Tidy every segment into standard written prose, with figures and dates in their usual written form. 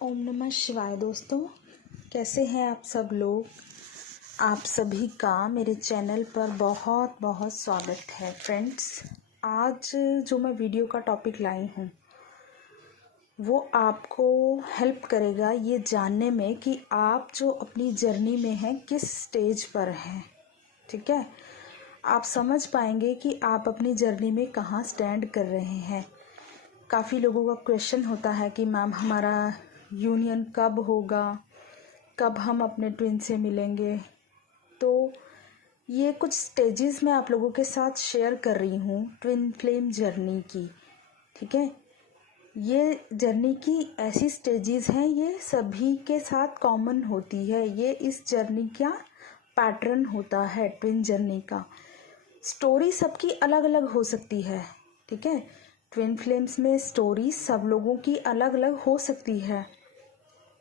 ओम नमः शिवाय। दोस्तों, कैसे हैं आप सब लोग। आप सभी का मेरे चैनल पर बहुत बहुत स्वागत है। फ्रेंड्स, आज जो मैं वीडियो का टॉपिक लाई हूँ वो आपको हेल्प करेगा ये जानने में कि आप जो अपनी जर्नी में हैं किस स्टेज पर हैं। ठीक है, आप समझ पाएंगे कि आप अपनी जर्नी में कहाँ स्टैंड कर रहे हैं। काफ़ी लोगों का क्वेश्चन होता है कि मैम हमारा यूनियन कब होगा, कब हम अपने ट्विन से मिलेंगे। तो ये कुछ स्टेजेस मैं आप लोगों के साथ शेयर कर रही हूँ ट्विन फ्लेम जर्नी की। ठीक है, ये जर्नी की ऐसी स्टेजेस हैं, ये सभी के साथ कॉमन होती है। ये इस जर्नी का पैटर्न होता है ट्विन जर्नी का। स्टोरी सबकी अलग अलग हो सकती है। ठीक है, ट्विन फ्लेम्स में स्टोरी सब लोगों की अलग अलग हो सकती है,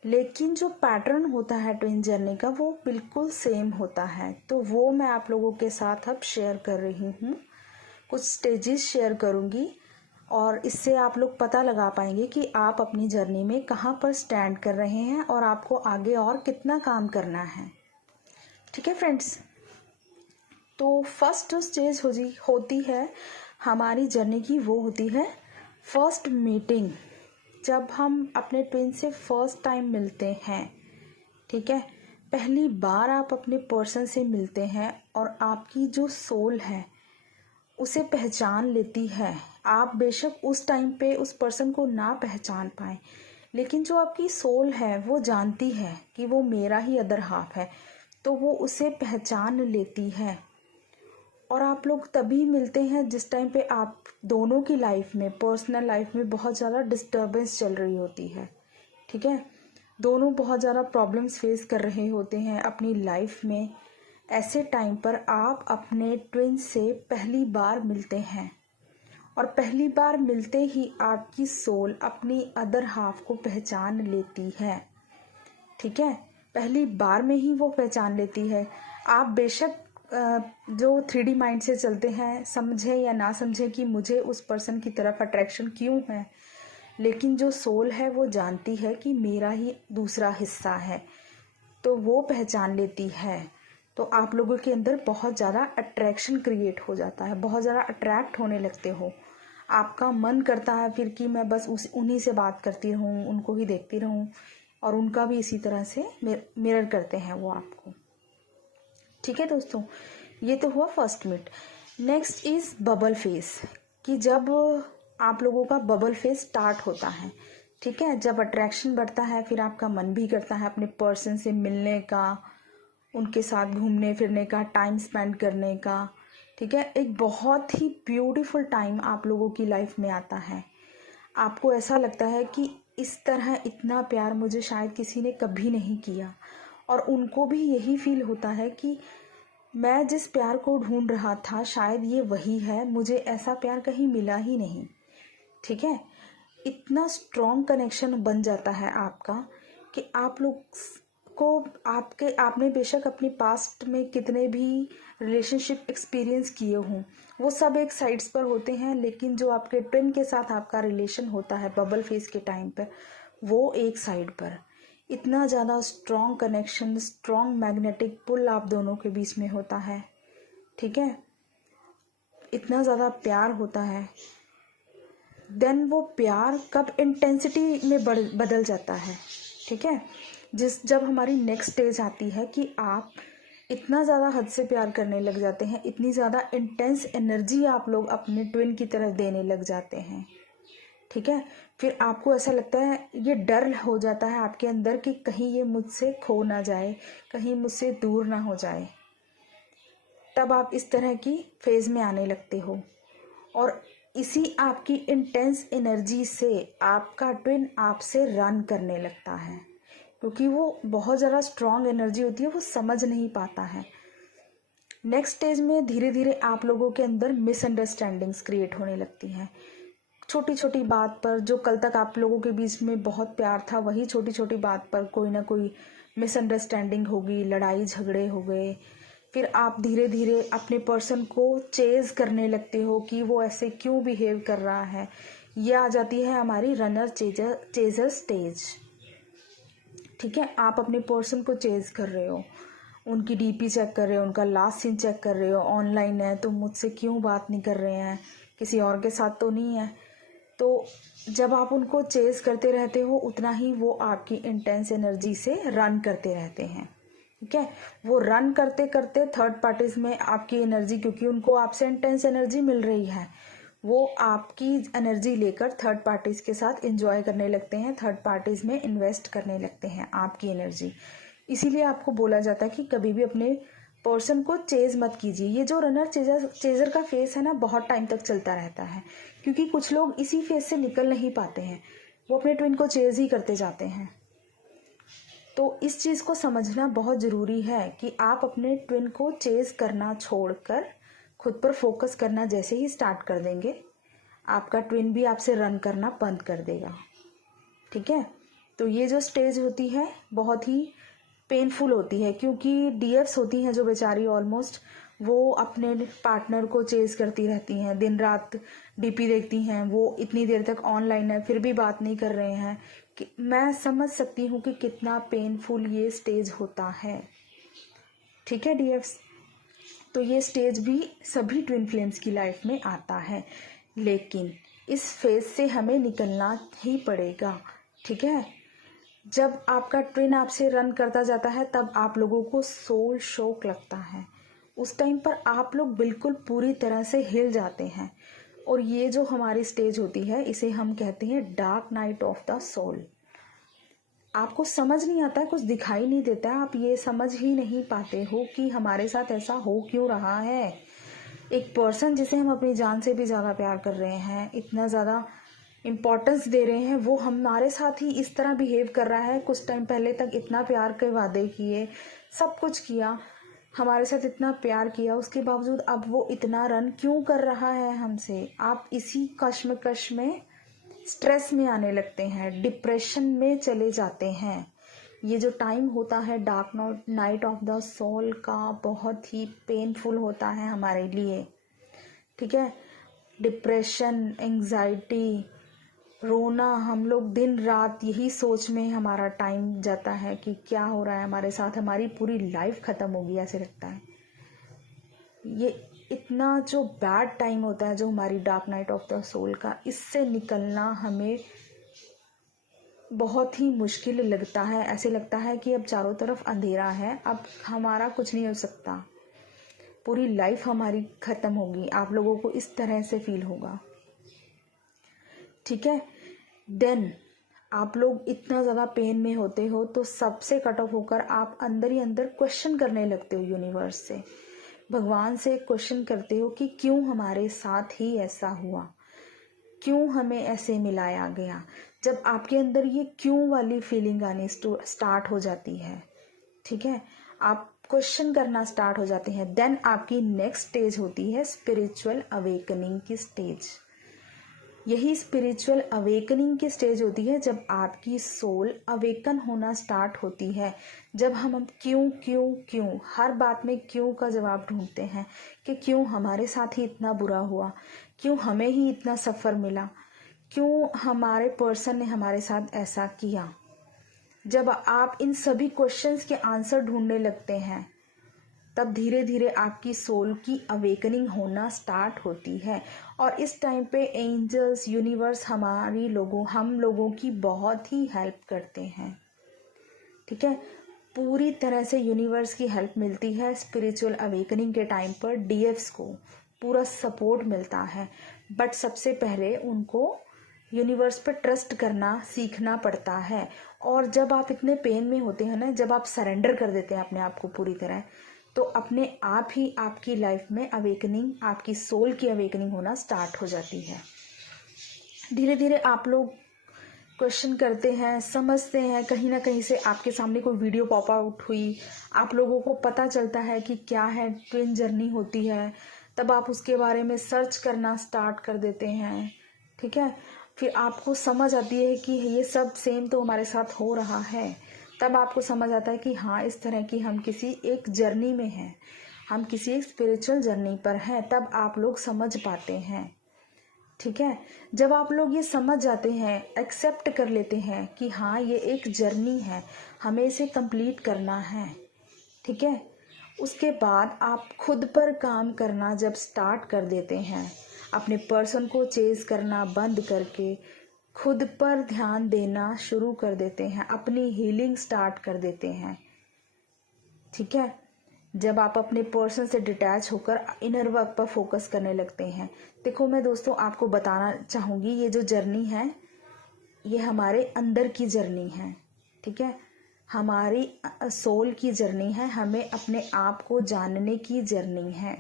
लेकिन जो पैटर्न होता है ट्विन जर्नी का वो बिल्कुल सेम होता है। तो वो मैं आप लोगों के साथ अब शेयर कर रही हूँ। कुछ स्टेजेस शेयर करूँगी और इससे आप लोग पता लगा पाएंगे कि आप अपनी जर्नी में कहाँ पर स्टैंड कर रहे हैं और आपको आगे और कितना काम करना है। ठीक है फ्रेंड्स, तो फर्स्ट जो स्टेज होती है हमारी जर्नी की, वो होती है फर्स्ट मीटिंग। जब हम अपने ट्विन से फर्स्ट टाइम मिलते हैं, ठीक है, पहली बार आप अपने पर्सन से मिलते हैं और आपकी जो सोल है उसे पहचान लेती है। आप बेशक उस टाइम पे उस पर्सन को ना पहचान पाए, लेकिन जो आपकी सोल है वो जानती है कि वो मेरा ही अदर हाफ है, तो वो उसे पहचान लेती है। और आप लोग तभी मिलते हैं जिस टाइम पे आप दोनों की लाइफ में, पर्सनल लाइफ में बहुत ज़्यादा डिस्टर्बेंस चल रही होती है। ठीक है, दोनों बहुत ज़्यादा प्रॉब्लम्स फेस कर रहे होते हैं अपनी लाइफ में। ऐसे टाइम पर आप अपने ट्विन से पहली बार मिलते हैं और पहली बार मिलते ही आपकी सोल अपनी अदर हाफ को पहचान लेती है। ठीक है, पहली बार में ही वो पहचान लेती है। आप बेशक जो 3D माइंड से चलते हैं, समझे या ना समझे कि मुझे उस पर्सन की तरफ अट्रैक्शन क्यों है, लेकिन जो सोल है वो जानती है कि मेरा ही दूसरा हिस्सा है, तो वो पहचान लेती है। तो आप लोगों के अंदर बहुत ज़्यादा अट्रैक्शन क्रिएट हो जाता है, बहुत ज़्यादा अट्रैक्ट होने लगते हो। आपका मन करता है फिर कि मैं बस उन्हीं से बात करती रहूँ, उनको ही देखती रहूँ, और उनका भी इसी तरह से मिरर करते हैं वो आपको। ठीक है दोस्तों, ये तो हुआ first meet. Next is bubble face, कि जब आप लोगों का बबल फेस स्टार्ट होता है। ठीक है, जब अट्रैक्शन बढ़ता है फिर आपका मन भी करता है अपने पर्सन से मिलने का, उनके साथ घूमने फिरने का, टाइम स्पेंड करने का। ठीक है, एक बहुत ही ब्यूटीफुल टाइम आप लोगों की लाइफ में आता है। आपको ऐसा लगता है कि इस तरह इतना प्यार मुझे शायद किसी ने कभी नहीं किया, और उनको भी यही फील होता है कि मैं जिस प्यार को ढूंढ रहा था शायद ये वही है, मुझे ऐसा प्यार कहीं मिला ही नहीं। ठीक है, इतना स्ट्रॉन्ग कनेक्शन बन जाता है आपका कि आप लोग को आपने बेशक अपनी पास्ट में कितने भी रिलेशनशिप एक्सपीरियंस किए हों, वो सब एक साइड्स पर होते हैं, लेकिन जो आपके ट्विन के साथ आपका रिलेशन होता है बबल फेस के टाइम पर, वो एक साइड पर। इतना ज़्यादा strong connection, strong magnetic pull आप दोनों के बीच में होता है। ठीक है, इतना ज़्यादा प्यार होता है। देन वो प्यार कब इंटेंसिटी में बदल जाता है। ठीक है, जब हमारी नेक्स्ट स्टेज आती है कि आप इतना ज़्यादा हद से प्यार करने लग जाते हैं, इतनी ज़्यादा इंटेंस एनर्जी आप लोग अपने ट्विन की तरफ देने लग जाते हैं। ठीक है, फिर आपको ऐसा लगता है, ये डर हो जाता है आपके अंदर कि कहीं ये मुझसे खो ना जाए, कहीं मुझसे दूर ना हो जाए। तब आप इस तरह की फेज में आने लगते हो, और इसी आपकी इंटेंस एनर्जी से आपका ट्विन आपसे रन करने लगता है, क्योंकि वो बहुत ज़्यादा स्ट्रॉन्ग एनर्जी होती है, वो समझ नहीं पाता है। नेक्स्ट स्टेज में धीरे धीरे आप लोगों के अंदर मिसअंडरस्टैंडिंग्स क्रिएट होने लगती हैं। छोटी छोटी बात पर, जो कल तक आप लोगों के बीच में बहुत प्यार था, वही छोटी छोटी बात पर कोई ना कोई मिसअंडरस्टैंडिंग होगी, लड़ाई झगड़े हो गए। फिर आप धीरे धीरे अपने पर्सन को चेज करने लगते हो कि वो ऐसे क्यों बिहेव कर रहा है। ये आ जाती है हमारी रनर चेजर स्टेज। ठीक है, आप अपने पर्सन को चेज कर रहे हो, उनकी डीपी चेक कर रहे हो, उनका लास्ट सीन चेक कर रहे हो, ऑनलाइन है तो मुझसे क्यों बात नहीं कर रहे हैं, किसी और के साथ तो नहीं है। तो जब आप उनको चेज करते रहते हो उतना ही वो आपकी इंटेंस एनर्जी से रन करते रहते हैं। ठीक है, वो रन करते करते थर्ड पार्टीज में आपकी एनर्जी, क्योंकि उनको आपसे इंटेंस एनर्जी मिल रही है, वो आपकी एनर्जी लेकर थर्ड पार्टीज के साथ एंजॉय करने लगते हैं, थर्ड पार्टीज में इन्वेस्ट करने लगते हैं आपकी एनर्जी। इसीलिए आपको बोला जाता है कि कभी भी अपने पर्सन को चेज मत कीजिए। ये जो रनर चेजर का फेस है ना, बहुत टाइम तक चलता रहता है, क्योंकि कुछ लोग इसी फेस से निकल नहीं पाते हैं, वो अपने ट्विन को चेज ही करते जाते हैं। तो इस चीज़ को समझना बहुत ज़रूरी है कि आप अपने ट्विन को चेज करना छोड़कर खुद पर फोकस करना जैसे ही स्टार्ट कर देंगे, आपका ट्विन भी आपसे रन करना बंद कर देगा। ठीक है, तो ये जो स्टेज होती है बहुत ही पेनफुल होती है, क्योंकि डीएफ्स होती हैं जो बेचारी ऑलमोस्ट वो अपने पार्टनर को चेज करती रहती हैं, दिन रात डीपी देखती हैं, वो इतनी देर तक ऑनलाइन है फिर भी बात नहीं कर रहे हैं। कि मैं समझ सकती हूँ कि कितना पेनफुल ये स्टेज होता है। ठीक है डीएफ्स, तो ये स्टेज भी सभी ट्विन फ्लेम्स की लाइफ में आता है, लेकिन इस फेज से हमें निकलना ही पड़ेगा। ठीक है, जब आपका ट्विन आपसे रन करता जाता है तब आप लोगों को सोल शॉक लगता है, उस टाइम पर आप लोग बिल्कुल पूरी तरह से हिल जाते हैं। और ये जो हमारी स्टेज होती है इसे हम कहते हैं dark night of the soul. आपको समझ नहीं आता है, कुछ दिखाई नहीं देता है, आप ये समझ ही नहीं पाते हो कि हमारे साथ ऐसा हो क्यों रहा है। एक पर्सन जिसे हम अपनी जान से भी ज़्यादा प्यार कर रहे हैं, इतना ज़्यादा इम्पोर्टेंस दे रहे हैं, वो हमारे साथ ही इस तरह बिहेव कर रहा है। कुछ टाइम पहले तक इतना प्यार के वादे किए, सब कुछ किया, हमारे साथ इतना प्यार किया, उसके बावजूद अब वो इतना रन क्यों कर रहा है हमसे। आप इसी कश्मकश में, स्ट्रेस में आने लगते हैं, डिप्रेशन में चले जाते हैं। ये जो टाइम होता है dark night of the soul का, बहुत ही पेनफुल होता है हमारे लिए। ठीक है, डिप्रेशन, एंजाइटी, रोना, हम लोग दिन रात यही सोच में हमारा टाइम जाता है कि क्या हो रहा है हमारे साथ, हमारी पूरी लाइफ ख़त्म होगी ऐसे लगता है। ये इतना जो बैड टाइम होता है जो हमारी dark night of the soul का, इससे निकलना हमें बहुत ही मुश्किल लगता है। ऐसे लगता है कि अब चारों तरफ अंधेरा है, अब हमारा कुछ नहीं हो सकता, पूरी लाइफ हमारी ख़त्म होगी। आप लोगों को इस तरह से फील होगा। ठीक है, देन आप लोग इतना ज़्यादा पेन में होते हो तो सबसे कट ऑफ होकर आप अंदर ही अंदर क्वेश्चन करने लगते हो, यूनिवर्स से, भगवान से क्वेश्चन करते हो कि क्यों हमारे साथ ही ऐसा हुआ, क्यों हमें ऐसे मिलाया गया। जब आपके अंदर ये क्यों वाली फीलिंग आनी स्टार्ट हो जाती है, ठीक है, आप क्वेश्चन करना स्टार्ट हो जाते हैं, देन आपकी नेक्स्ट स्टेज होती है स्पिरिचुअल अवेकनिंग की स्टेज। यही स्पिरिचुअल अवेकनिंग की स्टेज होती है जब आपकी सोल अवेकन होना स्टार्ट होती है, जब हम क्यों क्यों क्यों हर बात में क्यों का जवाब ढूंढते हैं कि क्यों हमारे साथ ही इतना बुरा हुआ, क्यों हमें ही इतना सफ़र मिला, क्यों हमारे पर्सन ने हमारे साथ ऐसा किया। जब आप इन सभी क्वेश्चंस के आंसर ढूंढने लगते हैं तब धीरे धीरे आपकी सोल की अवेकनिंग होना स्टार्ट होती है। और इस टाइम पे एंजल्स, यूनिवर्स हम लोगों की बहुत ही हेल्प करते हैं। ठीक है, पूरी तरह से यूनिवर्स की हेल्प मिलती है स्पिरिचुअल अवेकनिंग के टाइम पर। डीएफ्स को पूरा सपोर्ट मिलता है, बट सबसे पहले उनको यूनिवर्स पर ट्रस्ट करना सीखना पड़ता है। और जब आप इतने पेन में होते हैं ना, जब आप सरेंडर कर देते हैं अपने आप को पूरी तरह, तो अपने आप ही आपकी लाइफ में अवेकनिंग, आपकी सोल की अवेकनिंग होना स्टार्ट हो जाती है। धीरे धीरे आप लोग क्वेश्चन करते हैं, समझते हैं, कहीं ना कहीं से आपके सामने कोई वीडियो पॉप आउट हुई, आप लोगों को पता चलता है कि क्या है ट्विन जर्नी होती है, तब आप उसके बारे में सर्च करना स्टार्ट कर देते हैं। ठीक है, फिर आपको समझ आती है कि ये सब सेम तो हमारे साथ हो रहा है। तब आपको समझ आता है कि हाँ, इस तरह की हम किसी एक जर्नी में हैं, हम किसी एक स्पिरिचुअल जर्नी पर हैं। तब आप लोग समझ पाते हैं। ठीक है। जब आप लोग ये समझ जाते हैं, एक्सेप्ट कर लेते हैं कि हाँ ये एक जर्नी है, हमें इसे कंप्लीट करना है, ठीक है, उसके बाद आप खुद पर काम करना जब स्टार्ट कर देते हैं, अपने पर्सन को चेज करना बंद करके खुद पर ध्यान देना शुरू कर देते हैं, अपनी हीलिंग स्टार्ट कर देते हैं, ठीक है। जब आप अपने पर्सन से डिटैच होकर इनर वर्क पर फोकस करने लगते हैं। देखो मैं दोस्तों आपको बताना चाहूँगी, ये जो जर्नी है ये हमारे अंदर की जर्नी है, ठीक है, हमारी सोल की जर्नी है, हमें अपने आप को जानने की जर्नी है।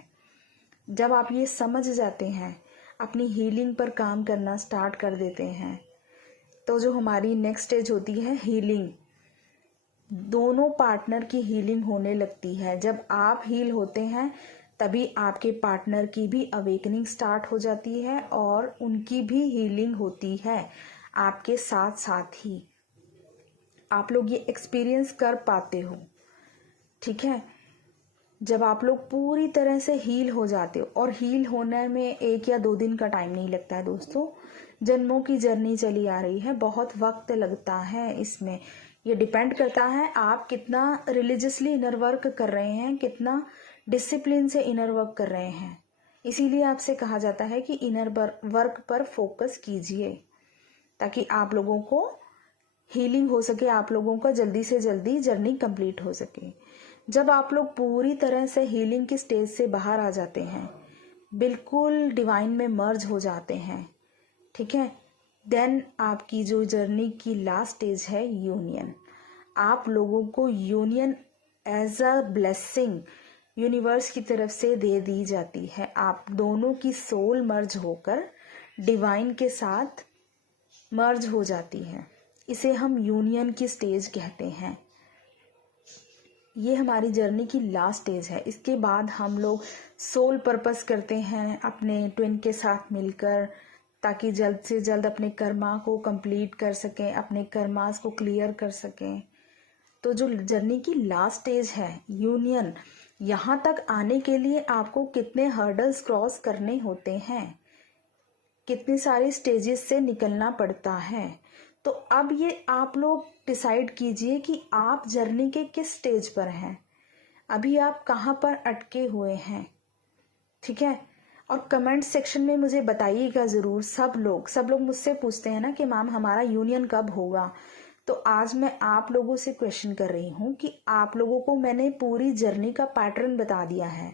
जब आप ये समझ जाते हैं, अपनी हीलिंग पर काम करना स्टार्ट कर देते हैं, तो जो हमारी नेक्स्ट स्टेज होती है हीलिंग, दोनों पार्टनर की हीलिंग होने लगती है। जब आप हील होते हैं तभी आपके पार्टनर की भी अवेकनिंग स्टार्ट हो जाती है और उनकी भी हीलिंग होती है आपके साथ साथ ही। आप लोग ये एक्सपीरियंस कर पाते हो, ठीक है। जब आप लोग पूरी तरह से हील हो जाते हो, और हील होने में 1 या 2 दिन का टाइम नहीं लगता है दोस्तों, जन्मों की जर्नी चली आ रही है, बहुत वक्त लगता है इसमें। ये डिपेंड करता है आप कितना रिलीजियसली इनर वर्क कर रहे हैं, कितना डिसिप्लिन से इनर वर्क कर रहे हैं। इसीलिए आपसे कहा जाता है कि इनर वर्क पर फोकस कीजिए ताकि आप लोगों को हीलिंग हो सके, आप लोगों का जल्दी से जल्दी जर्नी कंप्लीट हो सके। जब आप लोग पूरी तरह से हीलिंग की स्टेज से बाहर आ जाते हैं, बिल्कुल डिवाइन में मर्ज हो जाते हैं, ठीक है, देन आपकी जो जर्नी की लास्ट स्टेज है यूनियन। आप लोगों को union as a blessing universe की तरफ से दे दी जाती है। आप दोनों की सोल मर्ज होकर डिवाइन के साथ मर्ज हो जाती है। इसे हम यूनियन की स्टेज कहते हैं। ये हमारी जर्नी की लास्ट स्टेज है। इसके बाद हम लोग सोल पर्पस करते हैं अपने ट्विन के साथ मिलकर, ताकि जल्द से जल्द अपने कर्मा को कंप्लीट कर सकें, अपने कर्मास को क्लियर कर सकें। तो जो जर्नी की लास्ट स्टेज है यूनियन, यहाँ तक आने के लिए आपको कितने हर्डल्स क्रॉस करने होते हैं, कितनी सारी स्टेजेस से निकलना पड़ता है। तो अब ये आप लोग डिसाइड कीजिए कि आप जर्नी के किस स्टेज पर हैं, अभी आप कहाँ पर अटके हुए हैं, ठीक है। और कमेंट सेक्शन में मुझे बताइएगा ज़रूर। सब लोग मुझसे पूछते हैं ना कि मैम हमारा यूनियन कब होगा, तो आज मैं आप लोगों से क्वेश्चन कर रही हूँ कि आप लोगों को मैंने पूरी जर्नी का पैटर्न बता दिया है,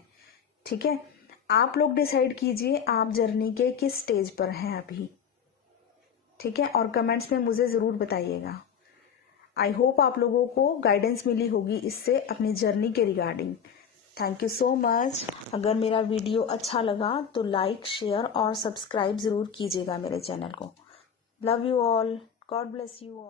ठीक है। आप लोग डिसाइड कीजिए आप जर्नी के किस स्टेज पर हैं अभी, ठीक है, और कमेंट्स में मुझे ज़रूर बताइएगा। आई होप आप लोगों को गाइडेंस मिली होगी इससे अपनी जर्नी के regarding. Thank you so much. अगर मेरा वीडियो अच्छा लगा तो लाइक, शेयर और सब्सक्राइब ज़रूर कीजिएगा मेरे चैनल को। Love you all, God bless you all.